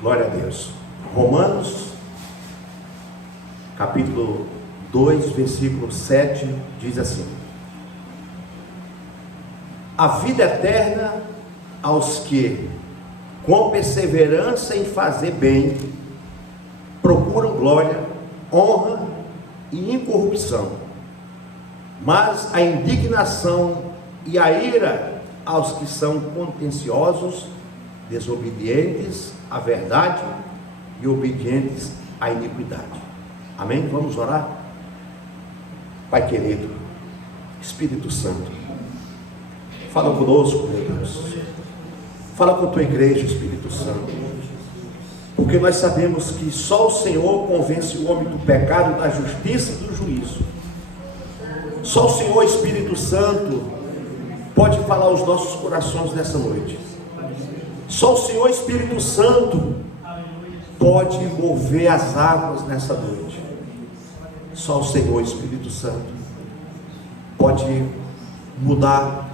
Glória a Deus. Romanos, capítulo 2, versículo 7, diz assim: a vida eterna aos que, com perseverança em fazer bem, procuram glória, honra e incorrupção, mas a indignação e a ira aos que são contenciosos, desobedientes à verdade e obedientes à iniquidade. Amém? Vamos orar? Pai querido, Espírito Santo, fala conosco, meu Deus. Fala com a tua igreja, Espírito Santo, porque nós sabemos que só o Senhor convence o homem do pecado, da justiça e do juízo. Só o Senhor, Espírito Santo, pode falar aos nossos corações nessa noite. Só o Senhor, Espírito Santo, pode mover as águas nessa noite. Só o Senhor, Espírito Santo, pode mudar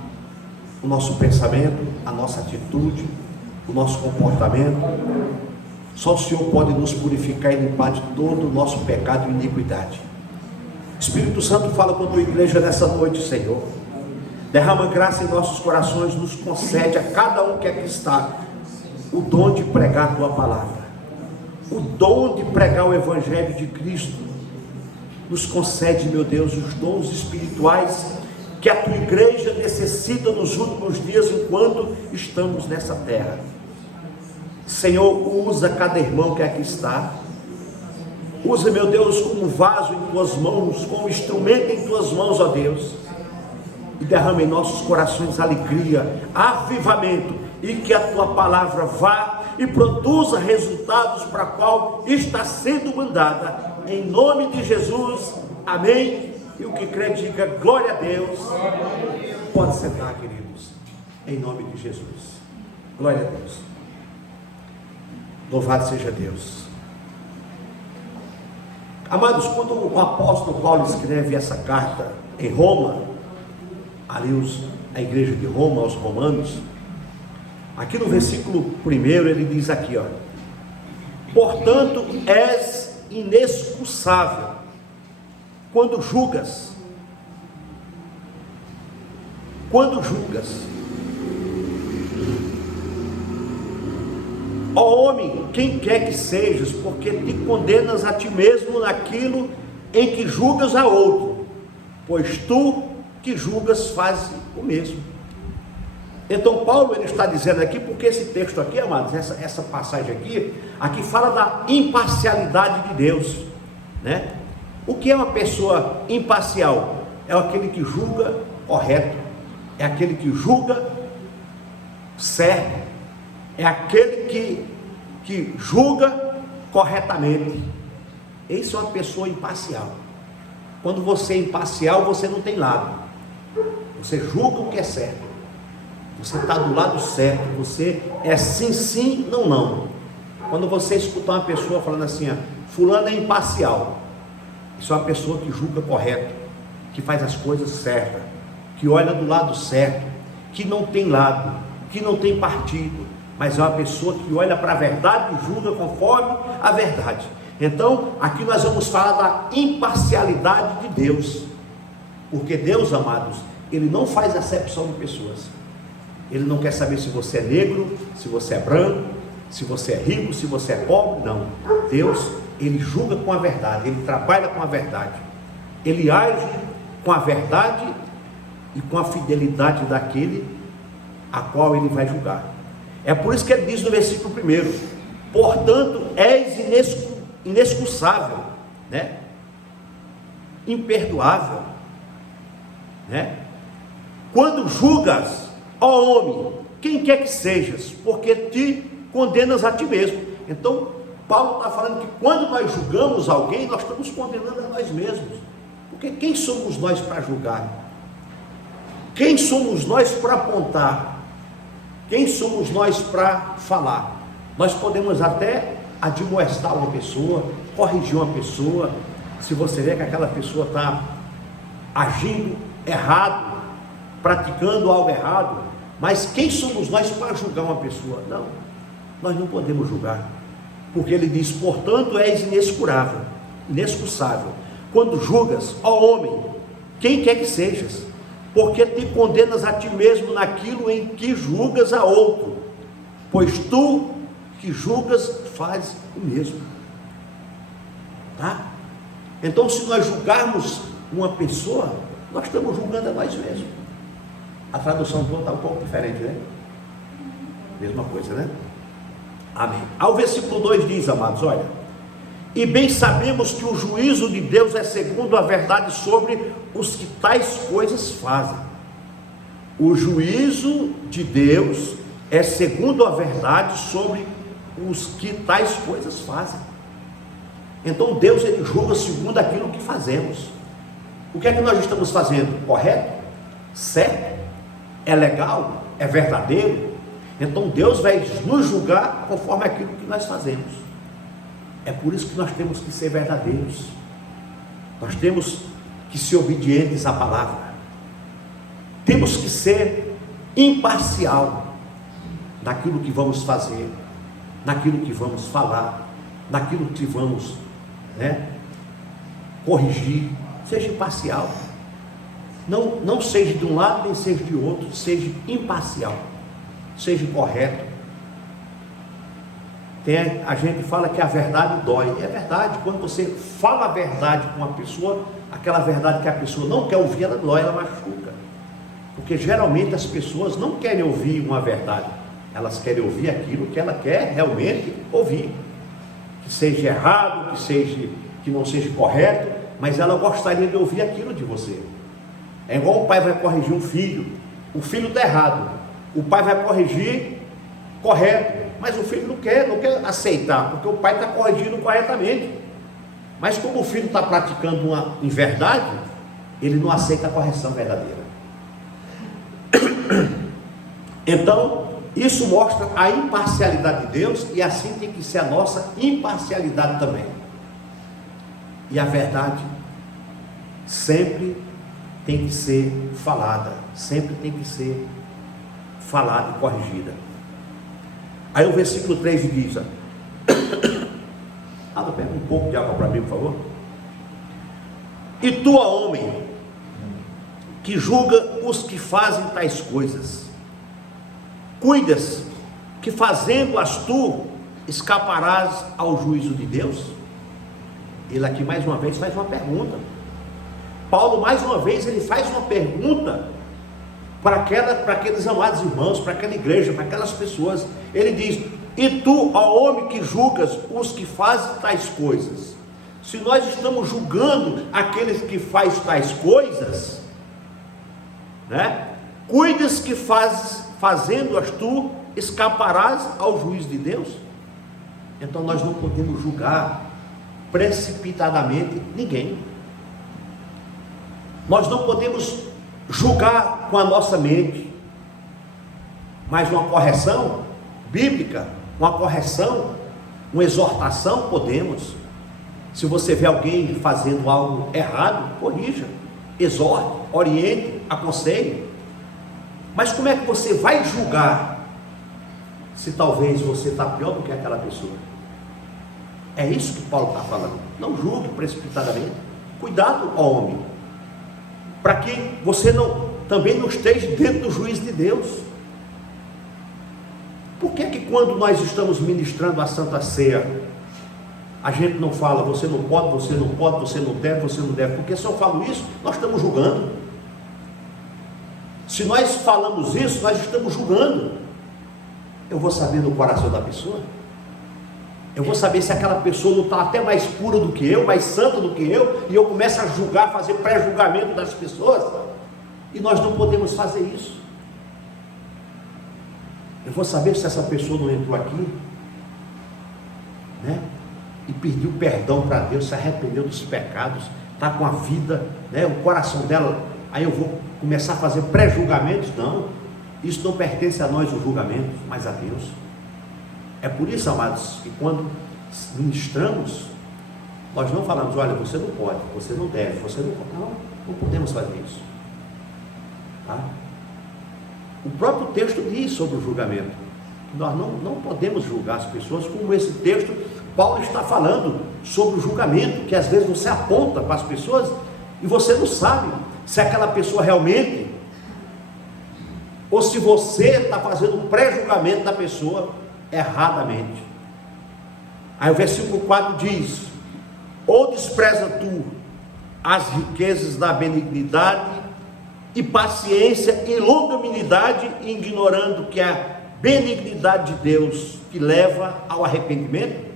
o nosso pensamento, a nossa atitude, o nosso comportamento. Só o Senhor pode nos purificar e limpar de todo o nosso pecado e iniquidade. Espírito Santo, fala com a tua igreja nessa noite, Senhor. Derrama graça em nossos corações, nos concede a cada um que aqui está o dom de pregar a tua palavra, o dom de pregar o evangelho de Cristo. Nos concede, meu Deus, os dons espirituais que a tua igreja necessita nos últimos dias enquanto estamos nessa terra. Senhor, usa cada irmão que aqui está. Usa, meu Deus, como vaso em tuas mãos, como instrumento em tuas mãos, ó Deus, e derrama em nossos corações alegria, avivamento, e que a tua palavra vá e produza resultados para a qual está sendo mandada, em nome de Jesus, amém. E o que crê diga glória a Deus. Pode sentar, queridos, em nome de Jesus. Glória a Deus. Louvado seja Deus. Amados, quando o apóstolo Paulo escreve essa carta em Roma, ali a igreja de Roma, aos romanos, aqui no versículo 1 ele diz aqui, ó: portanto és inexcusável quando julgas, ó homem, quem quer que sejas, porque te condenas a ti mesmo naquilo em que julgas a outro, pois tu que julgas fazes o mesmo. Então Paulo ele está dizendo aqui, porque esse texto aqui, amados, essa passagem aqui fala da imparcialidade de Deus, né? O que é uma pessoa imparcial? É aquele que julga correto, é aquele que julga certo, é aquele que julga corretamente. Isso é uma pessoa imparcial. Quando você é imparcial, você não tem lado, você julga o que é certo, você está do lado certo, você é sim, sim, não, não. Quando você escutar uma pessoa falando assim, fulano é imparcial, isso é uma pessoa que julga correto, que faz as coisas certas, que olha do lado certo, que não tem lado, que não tem partido, mas é uma pessoa que olha para a verdade e julga conforme a verdade. Então, aqui nós vamos falar da imparcialidade de Deus, porque Deus, amados, Ele não faz acepção de pessoas. Ele não quer saber se você é negro, se você é branco, se você é rico, se você é pobre, não. Deus, Ele julga com a verdade, Ele trabalha com a verdade, Ele age com a verdade e com a fidelidade daquele a qual Ele vai julgar. É por isso que Ele diz no versículo 1, portanto és inexcusável, né? Imperdoável, né? Quando julgas, ó homem, quem quer que sejas, porque te condenas a ti mesmo. Então Paulo está falando que quando nós julgamos alguém, nós estamos condenando a nós mesmos, porque quem somos nós para julgar? Quem somos nós para apontar? Quem somos nós para falar? Nós podemos até admoestar uma pessoa, corrigir uma pessoa, se você vê que aquela pessoa está agindo errado, praticando algo errado, mas quem somos nós para julgar uma pessoa? Não, nós não podemos julgar. Porque ele diz: portanto és inexcurável, inexcusável, quando julgas, ó homem, quem quer que sejas, porque te condenas a ti mesmo naquilo em que julgas a outro, pois tu que julgas fazes o mesmo. Tá? Então, se nós julgarmos uma pessoa, nós estamos julgando a nós mesmos. A tradução toda está um pouco diferente, né? Mesma coisa, né? Amém. Ao versículo 2 diz, amados, olha: e bem sabemos que o juízo de Deus é segundo a verdade sobre os que tais coisas fazem. O juízo de Deus é segundo a verdade sobre os que tais coisas fazem. Então Deus, ele julga segundo aquilo que fazemos. O que é que nós estamos fazendo? Correto? Certo? É legal? É verdadeiro? Então Deus vai nos julgar conforme aquilo que nós fazemos. É por isso que nós temos que ser verdadeiros. Nós temos que ser obedientes à palavra. Temos que ser imparcial naquilo que vamos fazer, naquilo que vamos falar, naquilo que vamos, corrigir. Seja imparcial. Não seja de um lado nem seja de outro. Seja imparcial. Seja correto. A gente fala que a verdade dói. É verdade. Quando você fala a verdade com uma pessoa, aquela verdade que a pessoa não quer ouvir, ela dói, ela machuca. Porque geralmente as pessoas não querem ouvir uma verdade. Elas querem ouvir aquilo que ela quer realmente ouvir. Que seja errado, que não seja correto, mas ela gostaria de ouvir aquilo de você. É igual o pai vai corrigir um filho. O filho está errado. O pai vai corrigir correto. Mas o filho não quer aceitar, porque o pai está corrigindo corretamente. Mas como o filho está praticando uma inverdade, ele não aceita a correção verdadeira. Então, isso mostra a imparcialidade de Deus, e assim tem que ser a nossa imparcialidade também. E a verdade sempre tem que ser falada, sempre tem que ser falada e corrigida. Aí o versículo 3 diz: pega um pouco de água para mim, por favor. E tu, ó homem, que julga os que fazem tais coisas, cuidas que fazendo-as tu escaparás ao juízo de Deus? Ele aqui mais uma vez faz uma pergunta. Paulo mais uma vez ele faz uma pergunta para aqueles amados irmãos, para aquela igreja, para aquelas pessoas. Ele diz: e tu, ó homem, que julgas os que fazem tais coisas. Se nós estamos julgando aqueles que fazem tais coisas, cuidas que fazendo-as tu escaparás ao juízo de Deus? Então nós não podemos julgar precipitadamente ninguém. Nós não podemos julgar com a nossa mente, mas uma correção bíblica, uma correção, uma exortação, podemos. Se você vê alguém fazendo algo errado, corrija, exorte, oriente, aconselhe. Mas como é que você vai julgar se talvez você está pior do que aquela pessoa? É isso que Paulo está falando. Não julgue precipitadamente. Cuidado, ó homem, para que você também não esteja dentro do juízo de Deus. Por que quando nós estamos ministrando a Santa Ceia, a gente não fala: você não pode, você não pode, você não deve, você não deve? Porque se eu falo isso, nós estamos julgando. Se nós falamos isso, nós estamos julgando. Eu vou saber do coração da pessoa. Eu vou saber se aquela pessoa não está até mais pura do que eu, mais santa do que eu, e eu começo a julgar, fazer pré-julgamento das pessoas. E nós não podemos fazer isso. Eu vou saber se essa pessoa não entrou aqui, e pediu perdão para Deus, se arrependeu dos pecados, está com a vida, o coração dela. Aí eu vou começar a fazer pré-julgamentos? Não, isso não pertence a nós, o julgamento, mas a Deus. É por isso, amados, que quando ministramos, nós não falamos: olha, você não pode, você não deve, você não pode. Não podemos fazer isso. Tá? O próprio texto diz sobre o julgamento, que nós não podemos julgar as pessoas, como esse texto Paulo está falando sobre o julgamento, que às vezes você aponta para as pessoas e você não sabe se aquela pessoa realmente, ou se você está fazendo um pré-julgamento da pessoa erradamente. Aí o versículo 4 diz: ou despreza tu as riquezas da benignidade e paciência e longanimidade, ignorando que a benignidade de Deus te leva ao arrependimento?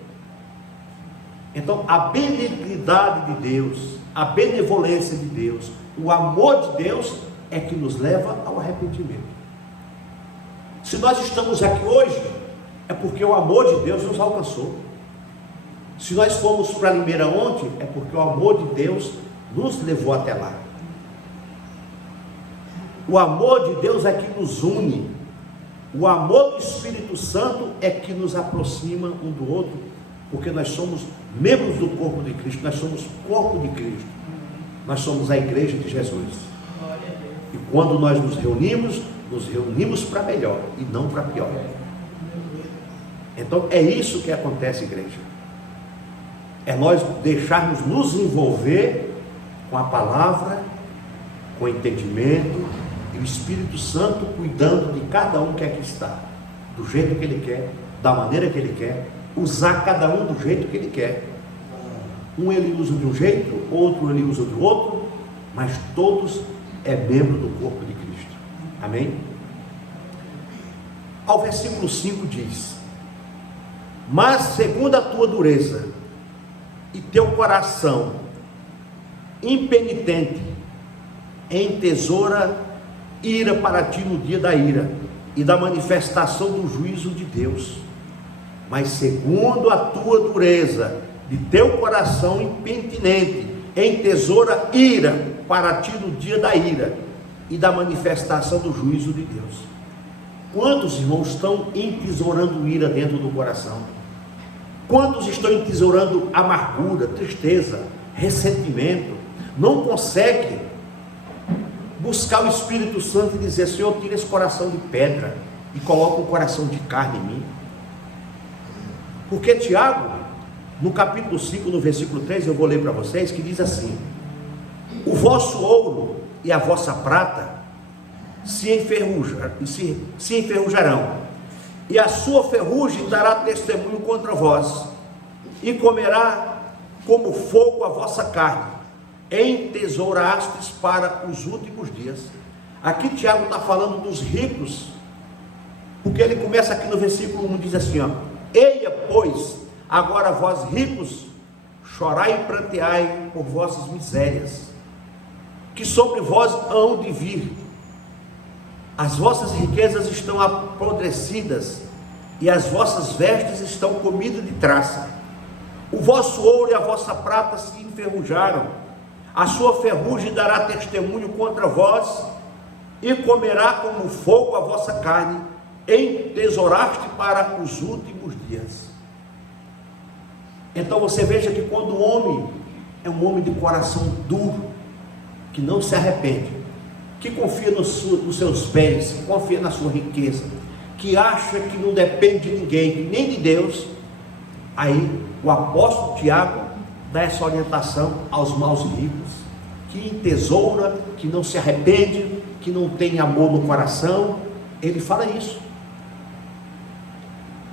Então, a benignidade de Deus, a benevolência de Deus, o amor de Deus é que nos leva ao arrependimento. Se nós estamos aqui hoje, é porque o amor de Deus nos alcançou. Se nós fomos para Limeira ontem, é porque o amor de Deus nos levou até lá. O amor de Deus é que nos une. O amor do Espírito Santo é que nos aproxima um do outro, porque nós somos membros do corpo de Cristo, nós somos corpo de Cristo, nós somos a igreja de Jesus. E quando nós nos reunimos para melhor e não para pior. Então é isso que acontece, igreja. É nós deixarmos nos envolver com a palavra, com o entendimento, e o Espírito Santo cuidando de cada um que aqui está, do jeito que Ele quer, da maneira que Ele quer, usar cada um do jeito que Ele quer. Um Ele usa de um jeito, outro Ele usa do outro, mas todos é membro do corpo de Cristo. Amém? Ao versículo 5 diz: mas segundo a tua dureza e teu coração impenitente entesoura ira para ti no dia da ira e da manifestação do juízo de Deus. Mas segundo a tua dureza de teu coração impenitente entesoura ira para ti no dia da ira e da manifestação do juízo de Deus. Quantos irmãos estão entesourando ira dentro do coração? Quantos estão entesourando amargura, tristeza, ressentimento? Não conseguem buscar o Espírito Santo e dizer: Senhor, tira esse coração de pedra e coloca um coração de carne em mim. Porque Tiago, no capítulo 5, no versículo 3, eu vou ler para vocês, que diz assim: o vosso ouro e a vossa prata se enferrujarão, e a sua ferrugem dará testemunho contra vós, e comerá como fogo a vossa carne, entesourastes para os últimos dias. Aqui Tiago está falando dos ricos, porque ele começa aqui no versículo 1, diz assim, ó: eia, pois, agora vós ricos, chorai e pranteai por vossas misérias, que sobre vós hão de vir. As vossas riquezas estão apodrecidas, e as vossas vestes estão comidas de traça. O vosso ouro e a vossa prata se enferrujaram, a sua ferrugem dará testemunho contra vós, e comerá como fogo a vossa carne, entesouraste para os últimos dias. Então você veja que quando o homem é um homem de coração duro, que não se arrepende, que confia nos seus bens, que confia na sua riqueza, que acha que não depende de ninguém, nem de Deus, aí o apóstolo Tiago dá essa orientação aos maus ricos, que entesoura, que não se arrepende, que não tem amor no coração. Ele fala isso.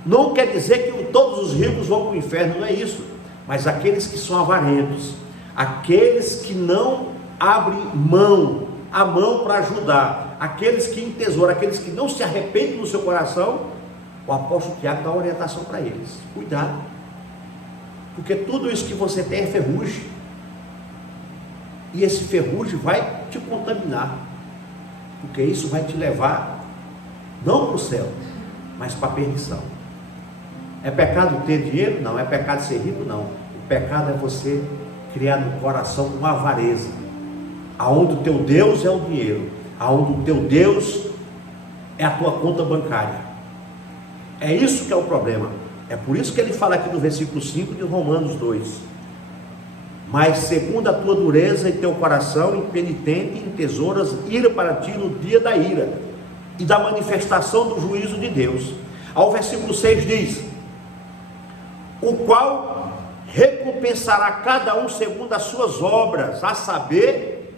Não quer dizer que todos os ricos vão para o inferno, não é isso, mas aqueles que são avarentos, aqueles que não abrem a mão para ajudar, aqueles que entesouram, aqueles que não se arrependem no seu coração, o apóstolo Tiago dá uma orientação para eles: cuidado, porque tudo isso que você tem é ferrugem, e esse ferrugem vai te contaminar, porque isso vai te levar não para o céu, mas para a perdição. É pecado ter dinheiro? Não. É pecado ser rico? Não. O pecado é você criar no coração uma avareza, aonde o teu Deus é o dinheiro, aonde o teu Deus é a tua conta bancária. É isso que é o problema. É por isso que ele fala aqui no versículo 5 de Romanos 2: mas segundo a tua dureza e teu coração impenitente, entesouras ira para ti no dia da ira e da manifestação do juízo de Deus. Ao versículo 6 diz: o qual recompensará cada um segundo as suas obras, a saber,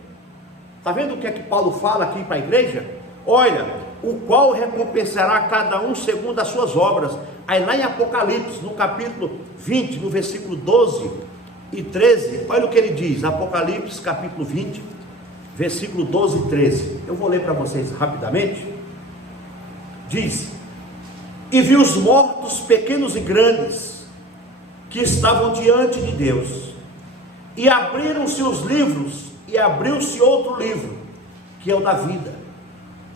está vendo o que é que Paulo fala aqui para a igreja? Olha, o qual recompensará cada um segundo as suas obras. Aí lá em Apocalipse, no capítulo 20, no versículo 12 e 13, olha o que ele diz, Apocalipse capítulo 20, versículo 12 e 13, eu vou ler para vocês rapidamente. Diz: e vi os mortos, pequenos e grandes, que estavam diante de Deus, e abriram-se os livros, e abriu-se outro livro, que é o da vida,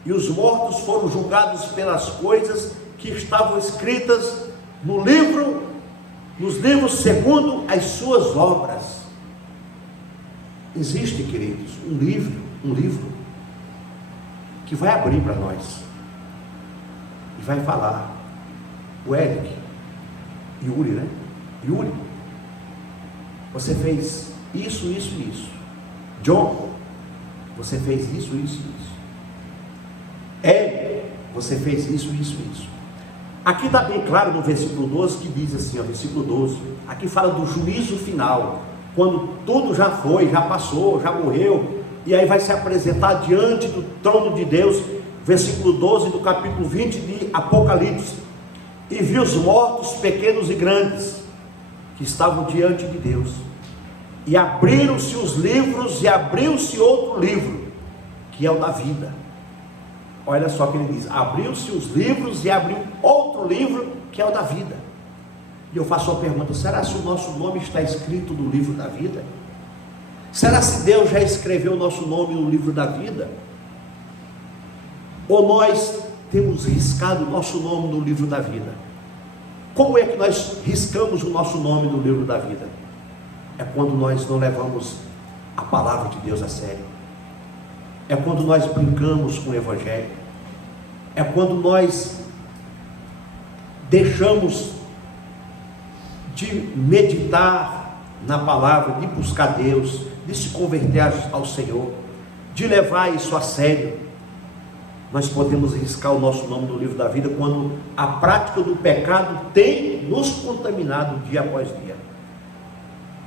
e os mortos foram julgados pelas coisas que estavam escritas nos livros segundo as suas obras. Existe, queridos, um livro que vai abrir para nós e vai falar: o Eric, Yuri, né? Yuri, você fez isso, isso e isso. John, você fez isso, isso e isso. Você fez isso, isso e isso. Aqui está bem claro no versículo 12, que diz assim, ó, versículo 12, aqui fala do juízo final, quando tudo já foi, já passou, já morreu, e aí vai se apresentar diante do trono de Deus. Versículo 12 do capítulo 20 de Apocalipse: e vi os mortos, pequenos e grandes, que estavam diante de Deus, e abriram-se os livros, e abriu-se outro livro, que é o da vida. Olha só o que ele diz: abriu-se os livros, e abriu outro livro, que é o da vida. E eu faço uma pergunta: será se o nosso nome está escrito no livro da vida? Será se Deus já escreveu o nosso nome no livro da vida? Ou nós temos riscado o nosso nome no livro da vida? Como é que nós riscamos o nosso nome no livro da vida? É quando nós não levamos a palavra de Deus a sério. É quando nós brincamos com o Evangelho. É quando nós deixamos de meditar na palavra, de buscar Deus, de se converter ao Senhor, de levar isso a sério. Nós podemos riscar o nosso nome do livro da vida quando a prática do pecado tem nos contaminado dia após dia.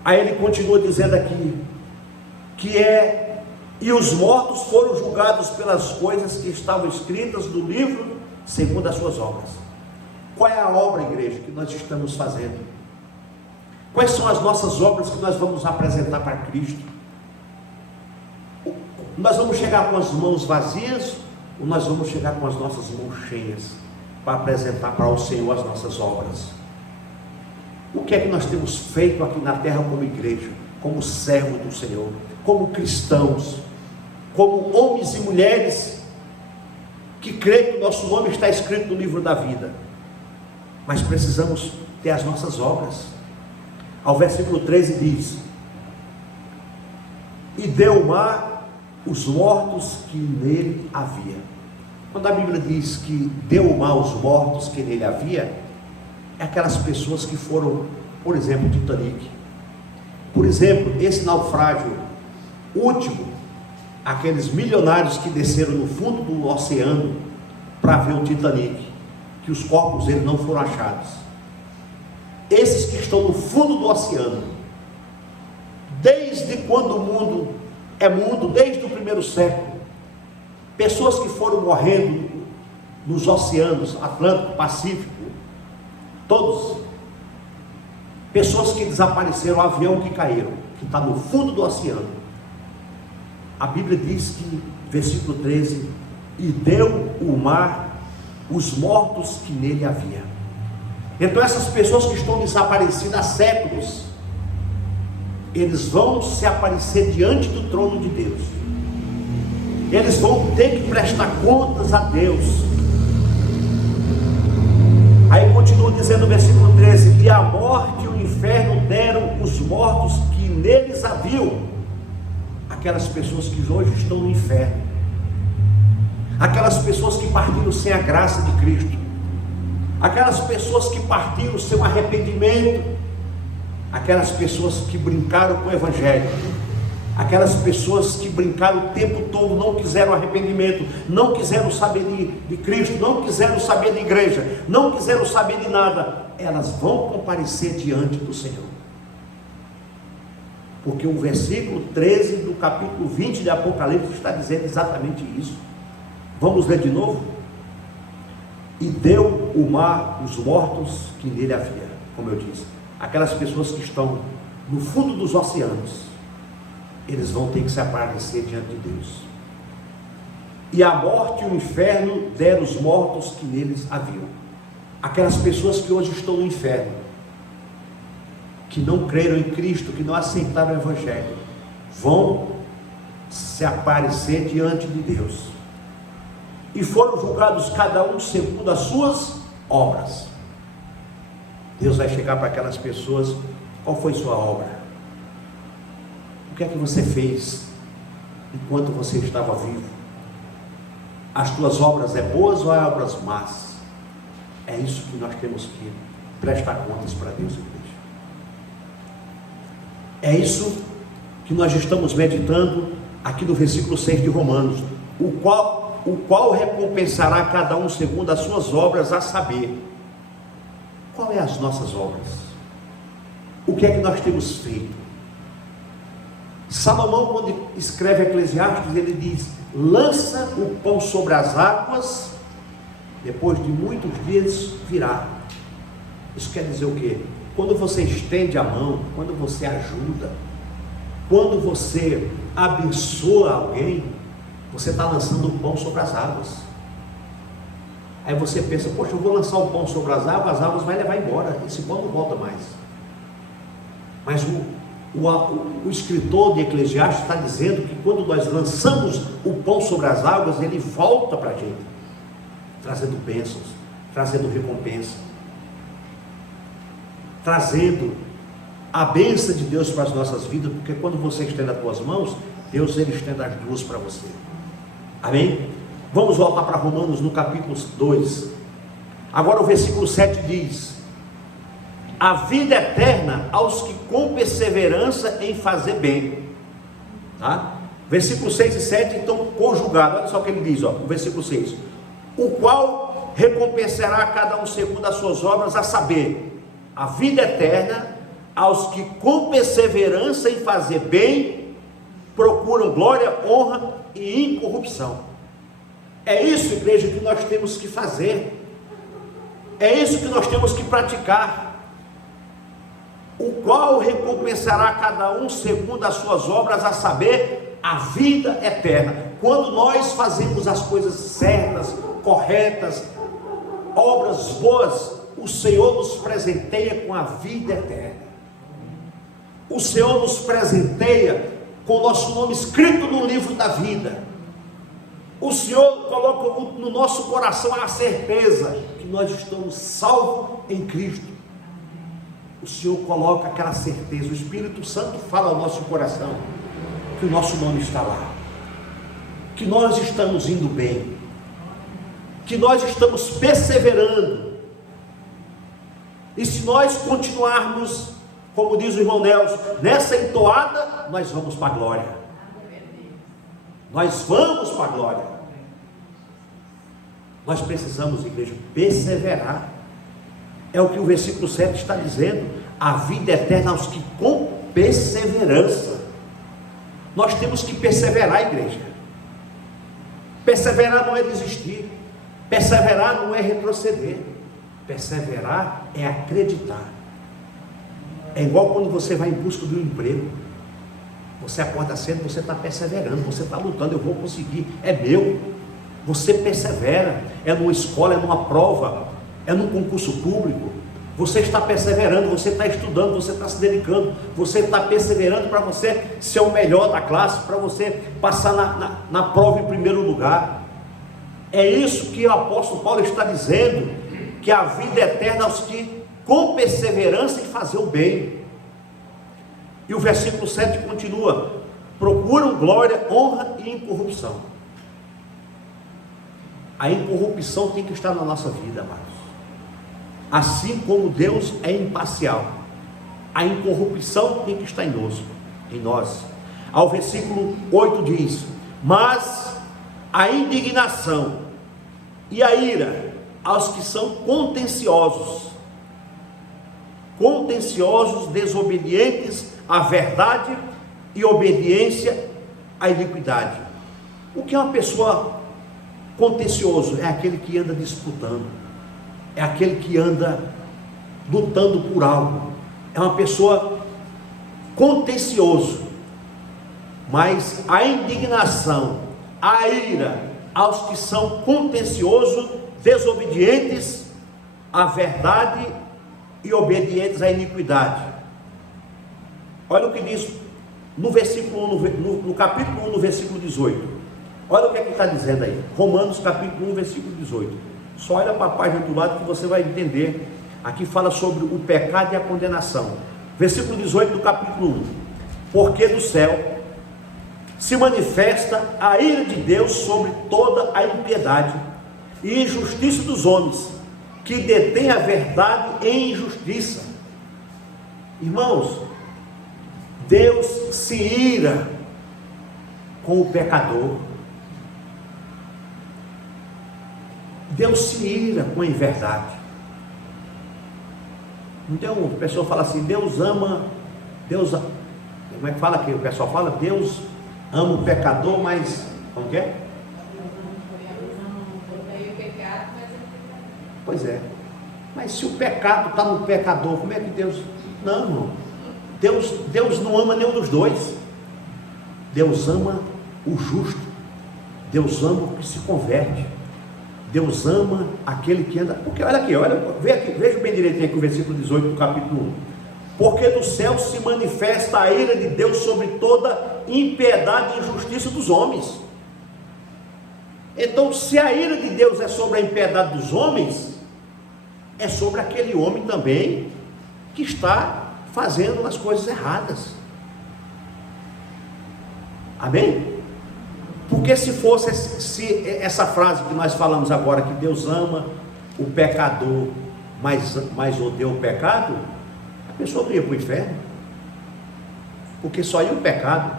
Aí ele continua dizendo aqui, e os mortos foram julgados pelas coisas que estavam escritas no livro, segundo as suas obras. Qual é a obra, igreja, que nós estamos fazendo? Quais são as nossas obras que nós vamos apresentar para Cristo? Nós vamos chegar com as mãos vazias, ou nós vamos chegar com as nossas mãos cheias, para apresentar para o Senhor as nossas obras? O que é que nós temos feito aqui na terra como igreja, como servo do Senhor, como cristãos, como homens e mulheres que creem que o nosso nome está escrito no livro da vida? Mas precisamos ter as nossas obras. Ao versículo 13 diz: e deu o mar os mortos que nele havia. Quando a Bíblia diz que deu o mar os mortos que nele havia, é aquelas pessoas que foram, por exemplo, Titanic. Por exemplo, esse naufrágio último, aqueles milionários que desceram no fundo do oceano para ver o Titanic, que os corpos deles não foram achados. Esses que estão no fundo do oceano, desde quando o mundo é mundo, desde o primeiro século, pessoas que foram morrendo nos oceanos Atlântico, Pacífico, todos, pessoas que desapareceram, avião que caíram, que está no fundo do oceano. A Bíblia diz que, versículo 13, e deu o mar os mortos que nele havia. Então essas pessoas que estão desaparecidas há séculos, eles vão se aparecer diante do trono de Deus. Eles vão ter que prestar contas a Deus. Aí continua dizendo no versículo 13: e a morte e o inferno deram os mortos que neles haviam. Aquelas pessoas que hoje estão no inferno, aquelas pessoas que partiram sem a graça de Cristo, aquelas pessoas que partiram sem o arrependimento, aquelas pessoas que brincaram com o Evangelho, aquelas pessoas que brincaram o tempo todo, não quiseram arrependimento, não quiseram saber de Cristo, não quiseram saber de igreja, não quiseram saber de nada. elas vão comparecer diante do Senhor. Porque o versículo 13 do capítulo 20 de Apocalipse está dizendo exatamente isso. Vamos ler de novo? E deu o mar os mortos que nele havia, como eu disse, aquelas pessoas que estão no fundo dos oceanos, eles vão ter que se aparecer diante de Deus. E a morte e o inferno deram os mortos que neles haviam. Aquelas pessoas que hoje estão no inferno, que não creram em Cristo, que não aceitaram o Evangelho, vão se aparecer diante de Deus. E foram julgados cada um segundo as suas obras. Deus vai chegar para aquelas pessoas: qual foi sua obra? O que é que você fez enquanto você estava vivo? As tuas obras é boas ou é obras más? É isso que nós temos que prestar contas para Deus, igreja. É isso que nós estamos meditando aqui no versículo 6 de Romanos, o qual recompensará cada um segundo as suas obras, a saber, qual é as nossas obras? O que é que nós temos feito? Salomão, quando escreve Eclesiastes, ele diz: lança o pão sobre as águas, depois de muitos dias virá. Isso quer dizer o quê? Quando você estende a mão, quando você ajuda, quando você abençoa alguém, você está lançando o pão sobre as águas. Aí você pensa: poxa, eu vou lançar o pão sobre as águas vai levar embora, esse pão não volta mais. Mas o escritor de Eclesiastes está dizendo que quando nós lançamos o pão sobre as águas, ele volta para a gente, trazendo bênçãos, trazendo recompensa, trazendo a bênção de Deus para as nossas vidas, porque quando você estende as tuas mãos, Deus ele estende as duas para você. Amém? Vamos voltar para Romanos no capítulo 2. Agora o versículo 7 diz: a vida eterna aos que com perseverança em fazer bem. Tá? Versículo 6 e 7 então conjugado. Olha só o que ele diz, ó, o versículo 6: o qual recompensará a cada um segundo as suas obras, a saber, a vida eterna aos que com perseverança em fazer bem procuram glória, honra e incorrupção. É isso, igreja, que nós temos que fazer. É isso que nós temos que praticar. O qual recompensará cada um segundo as suas obras, a saber, a vida eterna. Quando nós fazemos as coisas certas, corretas, obras boas, o Senhor nos presenteia com a vida eterna. O Senhor nos presenteia com o nosso nome escrito no livro da vida. O Senhor coloca no nosso coração a certeza que nós estamos salvos em Cristo. O Senhor coloca aquela certeza, o Espírito Santo fala ao nosso coração que o nosso nome está lá, que nós estamos indo bem, que nós estamos perseverando. E se nós continuarmos, como diz o irmão Nelson, nessa entoada, nós vamos para a glória. Nós vamos para a glória. Nós precisamos, igreja, perseverar. É o que o versículo 7 está dizendo: a vida eterna aos que com perseverança. Nós temos que perseverar, igreja. Perseverar não é desistir, perseverar não é retroceder, perseverar é acreditar. É igual quando você vai em busca de um emprego. Você acorda cedo, você está perseverando, você está lutando: eu vou conseguir, é meu. Você persevera, é numa escola, é numa prova, é num concurso público. Você está perseverando, você está estudando, você está se dedicando, você está perseverando para você ser o melhor da classe, para você passar na prova em primeiro lugar. É isso que o apóstolo Paulo está dizendo, que a vida eterna aos que com perseverança em fazer o bem. E o versículo 7 continua: procuram glória, honra e incorrupção. A incorrupção tem que estar na nossa vida, amados. Assim como Deus é imparcial, a incorrupção tem que estar em nós. Ao versículo 8 diz: mas a indignação e a ira aos que são contenciosos, contenciosos, desobedientes à verdade e obediência à iniquidade. O que é uma pessoa contencioso? É aquele que anda disputando, é aquele que anda lutando por algo, é uma pessoa contencioso. Mas a indignação, a ira aos que são contenciosos, desobedientes à verdade e obedientes à iniquidade. Olha o que diz no versículo 1, no capítulo 1, no versículo 18. Olha o que é que está dizendo aí. Romanos capítulo 1, versículo 18. Só olha para a página do lado que você vai entender. Aqui fala sobre o pecado e a condenação. Versículo 18 do capítulo 1. Porque do céu se manifesta a ira de Deus sobre toda a impiedade e injustiça dos homens, que detêm a verdade em injustiça. Irmãos, Deus se ira com o pecador. Deus se ira com a inverdade. Então o pessoal fala assim, Deus ama, como é que fala que o pessoal fala? Deus ama o pecador, mas, como que é? Pois é, mas se o pecado está no pecador, como é que Deus... Não, irmão, Deus não ama nenhum dos dois. Deus ama o justo, Deus ama o que se converte, Deus ama aquele que anda... Porque olha aqui, veja bem direitinho aqui o versículo 18 do capítulo 1. Porque do céu se manifesta a ira de Deus sobre toda impiedade e injustiça dos homens. Então, se a ira de Deus é sobre a impiedade dos homens, é sobre aquele homem também que está fazendo as coisas erradas. Amém? Porque se fosse essa frase que nós falamos agora, que Deus ama o pecador, mas odeia o pecado, a pessoa não ia para o inferno, porque só ia o pecado,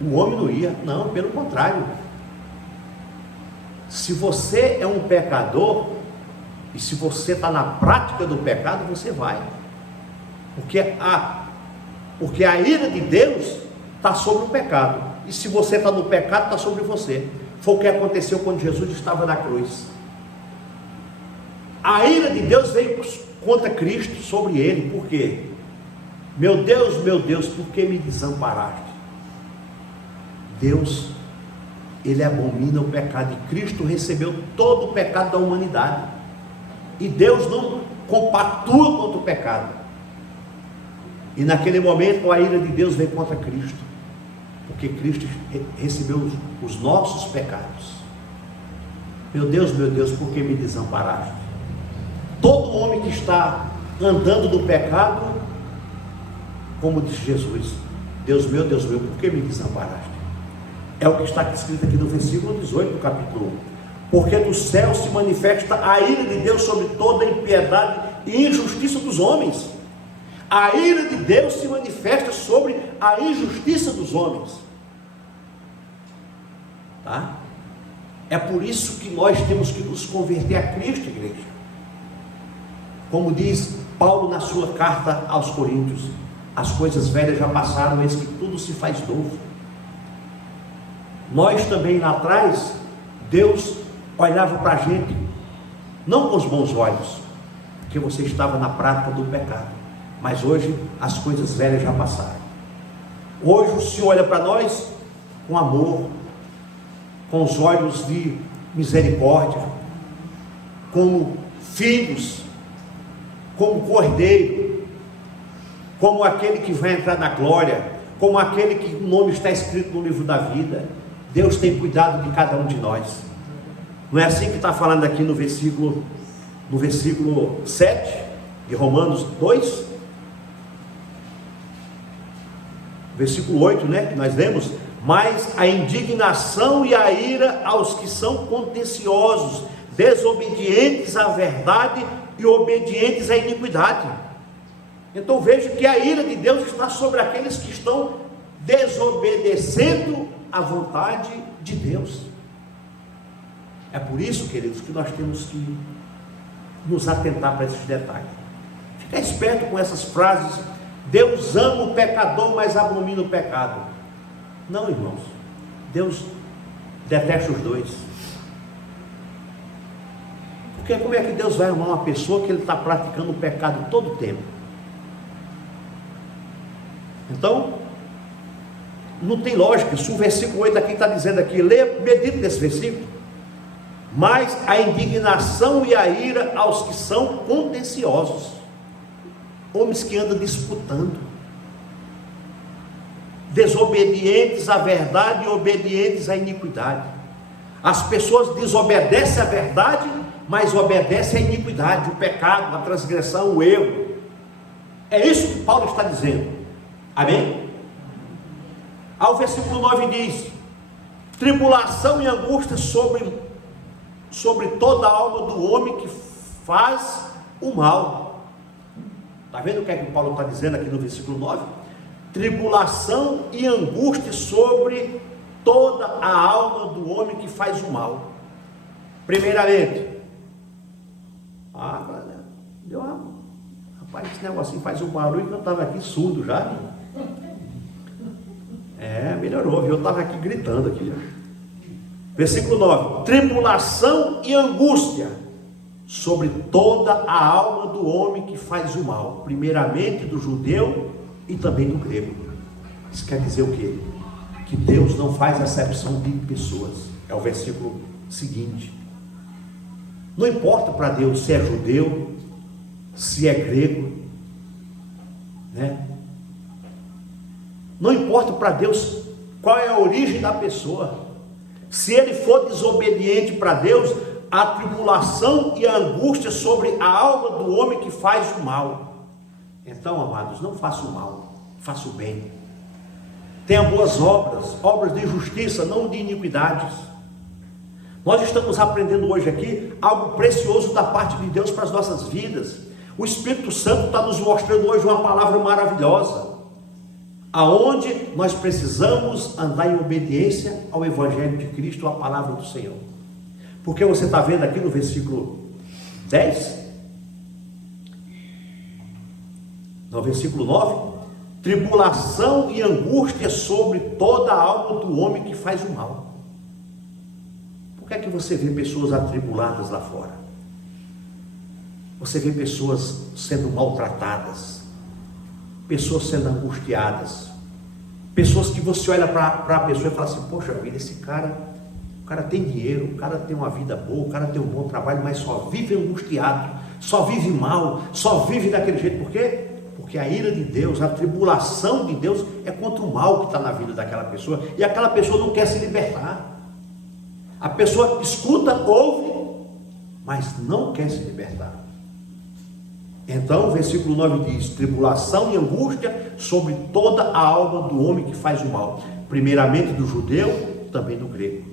o homem não ia. Não, pelo contrário. Se você é um pecador, e se você está na prática do pecado, você vai, porque a ira de Deus está sobre o pecado, e se você está no pecado, está sobre você. Foi o que aconteceu quando Jesus estava na cruz. A ira de Deus veio contra Cristo sobre ele. Por quê? Meu Deus, por que me desamparaste? Deus, ele abomina o pecado, e Cristo recebeu todo o pecado da humanidade, e Deus não compactua contra o pecado. E naquele momento a ira de Deus veio contra Cristo, porque Cristo recebeu os nossos pecados. Meu Deus, por que me desamparaste? Todo homem que está andando no pecado, como disse Jesus, Deus meu, por que me desamparaste? É o que está escrito aqui no versículo 18 do capítulo 1. Porque do céu se manifesta a ira de Deus sobre toda a impiedade e injustiça dos homens. A ira de Deus se manifesta sobre a injustiça dos homens. Tá? É por isso que nós temos que nos converter a Cristo, igreja. Como diz Paulo na sua carta aos Coríntios, as coisas velhas já passaram, eis que tudo se faz novo. Nós também lá atrás, Deus olhava para a gente, não com os bons olhos, porque você estava na prática do pecado, mas hoje as coisas velhas já passaram. Hoje o Senhor olha para nós com amor, com os olhos de misericórdia, como filhos, como cordeiro, como aquele que vai entrar na glória, como aquele que o nome está escrito no livro da vida. Deus tem cuidado de cada um de nós. Não é assim que está falando aqui no versículo 7 de Romanos 2, versículo 8, né, que nós lemos? Mas a indignação e a ira aos que são contenciosos, desobedientes à verdade e obedientes à iniquidade. Então veja que a ira de Deus está sobre aqueles que estão desobedecendo à vontade de Deus. É por isso, queridos, que nós temos que nos atentar para esses detalhes, Fica esperto com essas frases. Deus ama o pecador, mas abomina o pecado. Não, irmãos. Deus detesta os dois. Porque como é que Deus vai amar uma pessoa que ele está praticando o pecado todo o tempo? Então, não tem lógica. Se o versículo 8 aqui está dizendo aqui, medite nesse versículo. Mas a indignação e a ira aos que são contenciosos, homens que andam disputando, desobedientes à verdade e obedientes à iniquidade. As pessoas desobedecem à verdade, mas obedecem à iniquidade, o pecado, a transgressão, o erro. É isso que Paulo está dizendo. Amém? Ao versículo 9 diz: tribulação e angústia sobre toda a alma do homem que faz o mal. Está vendo o que é que Paulo está dizendo aqui no versículo 9? Tribulação e angústia sobre toda a alma do homem que faz o mal. Primeiramente, rapaz, esse negocinho faz um barulho que eu estava aqui surdo já. Melhorou, viu? Eu estava aqui gritando aqui. Versículo 9: tribulação e angústia sobre toda a alma do homem que faz o mal, primeiramente do judeu e também do grego. Isso quer dizer o quê? Que Deus não faz acepção de pessoas. É o versículo seguinte. Não importa para Deus se é judeu, se é grego, né? Não importa para Deus qual é a origem da pessoa. Se ele for desobediente para Deus, a tribulação e a angústia sobre a alma do homem que faz o mal. Então, amados, não faça o mal, faça o bem. Tenha boas obras, obras de justiça, não de iniquidades. Nós estamos aprendendo hoje aqui algo precioso da parte de Deus para as nossas vidas. O Espírito Santo está nos mostrando hoje uma palavra maravilhosa, aonde nós precisamos andar em obediência ao Evangelho de Cristo, à palavra do Senhor. Porque você está vendo aqui no versículo 10, no versículo 9, tribulação e angústia sobre toda a alma do homem que faz o mal. Por que é que você vê pessoas atribuladas lá fora? Você vê pessoas sendo maltratadas, pessoas sendo angustiadas, pessoas que você olha para a pessoa e fala assim: poxa vida, esse cara, o cara tem dinheiro, o cara tem uma vida boa, o cara tem um bom trabalho, mas só vive angustiado, só vive mal, só vive daquele jeito. Por quê? Porque a ira de Deus, a tribulação de Deus é contra o mal que está na vida daquela pessoa, e aquela pessoa não quer se libertar. A pessoa escuta, ouve, mas não quer se libertar. Então o versículo 9 diz: tribulação e angústia sobre toda a alma do homem que faz o mal, primeiramente do judeu, também do grego.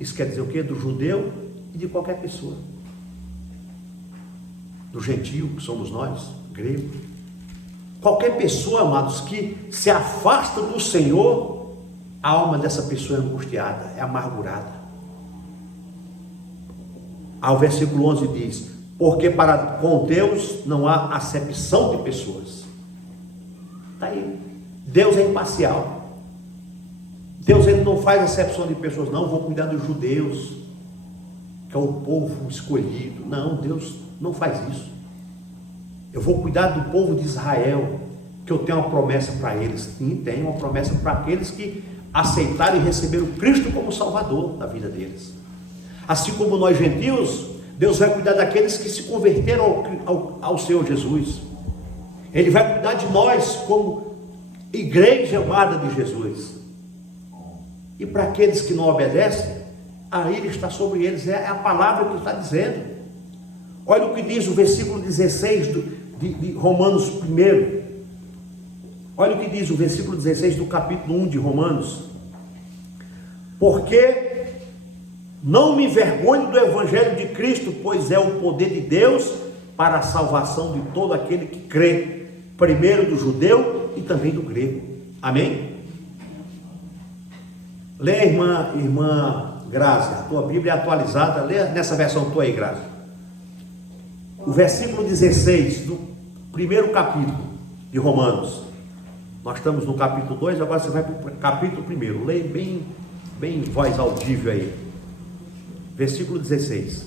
Isso quer dizer o quê? Do judeu e de qualquer pessoa, do gentio, que somos nós, grego. Qualquer pessoa, amados, que se afasta do Senhor, a alma dessa pessoa é angustiada, é amargurada. Ao versículo 11 diz: porque com Deus não há acepção de pessoas. Está aí. Deus é imparcial. Deus, ele não faz acepção de pessoas. Não, vou cuidar dos judeus, que é o povo escolhido. Não, Deus não faz isso. Eu vou cuidar do povo de Israel, que eu tenho uma promessa para eles. Sim, tenho uma promessa para aqueles que aceitarem e receberam Cristo como Salvador da vida deles. Assim como nós gentios, Deus vai cuidar daqueles que se converteram ao Senhor Jesus. Ele vai cuidar de nós como igreja amada de Jesus. E para aqueles que não obedecem, a ira está sobre eles. É a palavra que está dizendo. Olha o que diz o versículo 16 de Romanos 1. Olha o que diz o versículo 16 do capítulo 1 de Romanos: porque não me envergonho do Evangelho de Cristo, pois é o poder de Deus para a salvação de todo aquele que crê, primeiro do judeu e também do grego. Amém? Lê, irmã Grazi, a tua Bíblia é atualizada, lê nessa versão tua aí, Grazi. O versículo 16 primeiro capítulo de Romanos. Nós estamos no capítulo 2, agora você vai para o capítulo 1. Leia bem em voz audível aí. Versículo 16.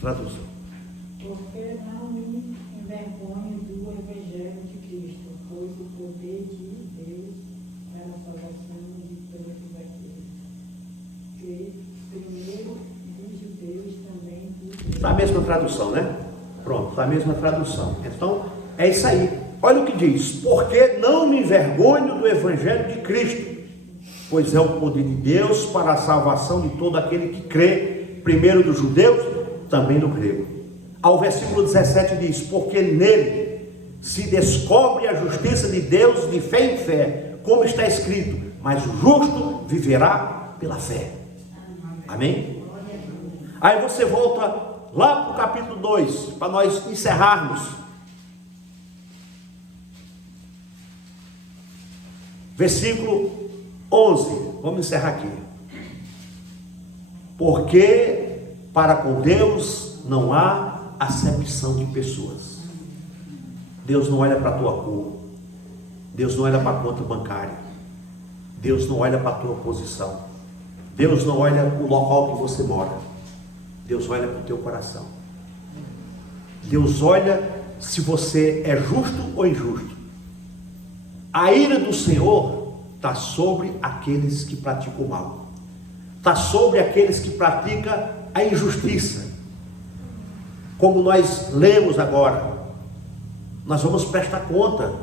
Tradução. Porque não me envergonho do Evangelho de Cristo, pois o poder de Deus é a salvação de todos aqueles que primeiro dos judeus também dos judeus. Está a mesma tradução, né? Pronto, está a mesma tradução. Então, é isso aí. Olha o que diz: porque não me envergonho do Evangelho de Cristo, pois é o poder de Deus para a salvação de todo aquele que crê, primeiro dos judeus, também do grego. Ao versículo 17 diz: porque nele se descobre a justiça de Deus de fé em fé, como está escrito, mas o justo viverá pela fé. Amém? Aí você volta lá para o capítulo 2, para nós encerrarmos. Versículo 11, vamos encerrar aqui. Porque para com Deus não há acepção de pessoas. Deus não olha para a tua cor, Deus não olha para a conta bancária, Deus não olha para a tua posição, Deus não olha para o local que você mora, Deus olha para o teu coração. Deus olha se você é justo ou injusto. A ira do Senhor está sobre aqueles que praticam o mal, está sobre aqueles que praticam a injustiça. Como nós lemos agora, nós vamos prestar conta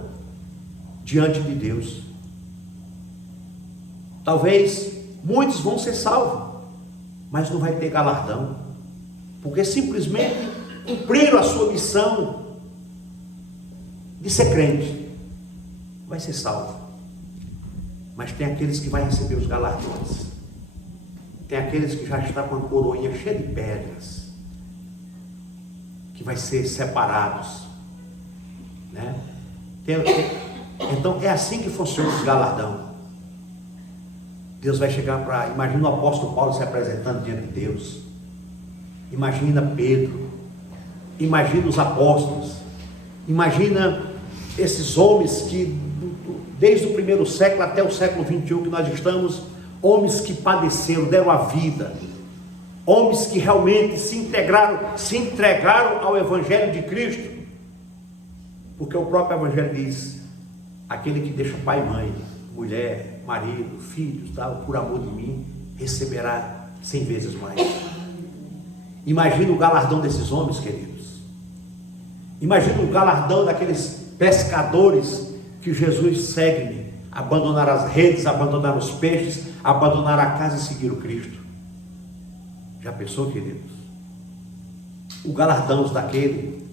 diante de Deus. Talvez muitos vão ser salvos, mas não vai ter galardão, porque simplesmente cumpriram a sua missão de ser crente. Vai ser salvo, mas tem aqueles que vão receber os galardões. Tem aqueles que já estão com a coroinha cheia de pedras, que vai ser separados, né? Então é assim que funciona o galardão. Deus vai chegar para... Imagina o apóstolo Paulo se apresentando diante de Deus, imagina Pedro, imagina os apóstolos, imagina esses homens que desde o primeiro século até o século 21 que nós estamos, homens que deram a vida, homens que realmente se entregaram ao Evangelho de Cristo, porque o próprio Evangelho diz: aquele que deixa pai e mãe, mulher, marido, filhos, tal, por amor de mim, receberá 100 vezes mais. Imagina o galardão desses homens, queridos. Imagina o galardão daqueles pescadores que Jesus segue, abandonaram as redes, abandonaram os peixes, abandonaram a casa e seguiram Cristo. Já pensou, queridos? O galardão daqueles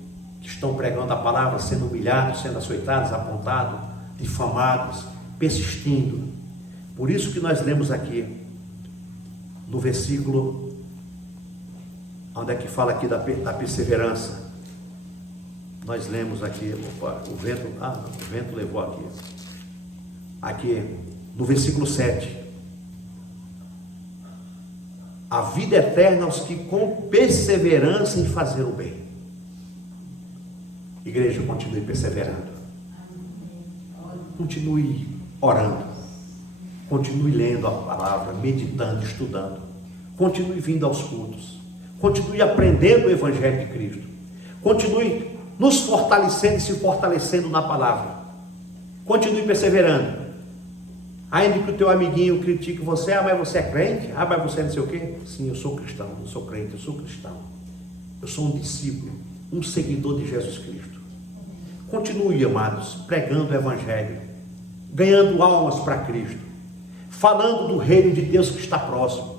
que estão pregando a palavra, sendo humilhados, sendo açoitados, apontados, difamados, persistindo. Por isso que nós lemos aqui no versículo onde é que fala aqui da perseverança. Nós lemos aqui, o vento levou aqui. Aqui no versículo 7. A vida eterna aos que com perseverança em fazer o bem. Igreja, continue perseverando. Continue orando. Continue lendo a palavra, meditando, estudando. Continue vindo aos cultos. Continue aprendendo o Evangelho de Cristo. Continue nos fortalecendo e se fortalecendo na palavra. Continue perseverando. Ainda que o teu amiguinho critique você: mas você é crente? Mas você não sei o quê? Sim, eu sou cristão, eu sou crente, eu sou cristão. Eu sou um discípulo, um seguidor de Jesus Cristo. Continue, amados, pregando o Evangelho, ganhando almas para Cristo, falando do reino de Deus que está próximo,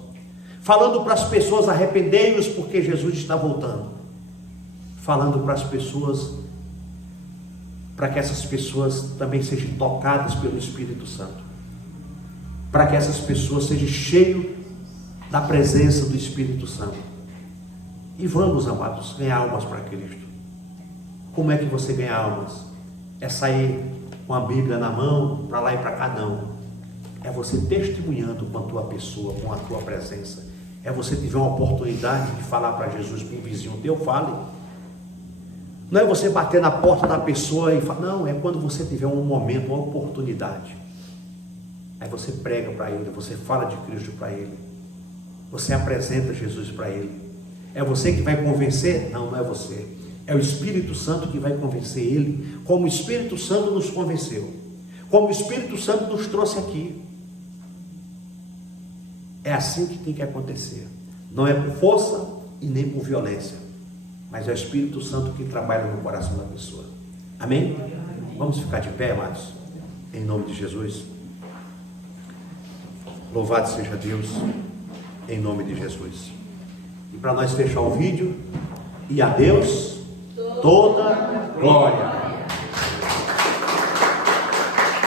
falando para as pessoas: arrependei-vos porque Jesus está voltando. Falando para as pessoas, para que essas pessoas também sejam tocadas pelo Espírito Santo, para que essas pessoas sejam cheias da presença do Espírito Santo. E vamos, amados, ganhar almas para Cristo. Como é que você ganha almas? É sair com a Bíblia na mão, para lá e para cá? Não. É você testemunhando com a tua pessoa, com a tua presença. É você tiver uma oportunidade de falar para Jesus para um vizinho teu, fale. Não é você bater na porta da pessoa e falar, não, é quando você tiver um momento, uma oportunidade. Aí você prega para ele, você fala de Cristo para ele, você apresenta Jesus para ele. É você que vai convencer? Não, não é você. É o Espírito Santo que vai convencer ele, como o Espírito Santo nos convenceu, como o Espírito Santo nos trouxe aqui. É assim que tem que acontecer. Não é por força e nem por violência, mas é o Espírito Santo que trabalha no coração da pessoa. Amém? Vamos ficar de pé, amados, em nome de Jesus. Louvado seja Deus, em nome de Jesus. E para nós fechar o vídeo, e a Deus toda glória.